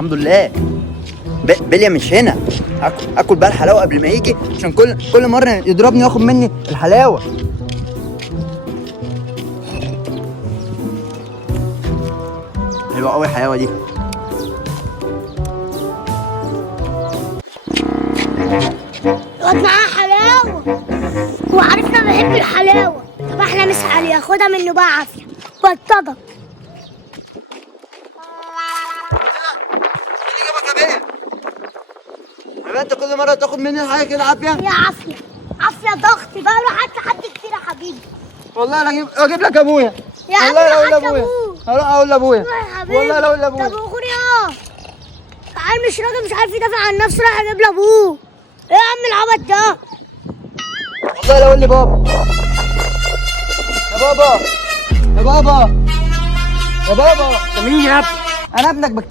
الحمد لله. بليا مش هنا. اكل بقى الحلاوه قبل ما يجي، عشان كل مره يضربني وياخد مني الحلاوه. حلوه قوي الحلاوه دي. الواد معاه حلاوه وعرفنا بحب الحلاوه. طب احنا مش عليه، ياخدها منه بقى عافيه. بطبق انت كل مره تاخد مني حاجه كده عافيه. يا عافيه عافيه ضغط بقى. روح هات حد كتير يا حبيبي. والله انا اجيب لك ابويا. يا عم والله روح لو هات لابويا لابوه. هروح اقول لابويا. روح يا حبيبي. والله لو طب لابويا. اخوني تعال، مش راجل مش عارف يدافع عن نفسه، راح اجيب لابوه. ايه يا عم العبط ده؟ والله لو لي بابا. يا بابا يا بابا يا بابا. انت مين يا ابني؟ انا ابنك بكتير.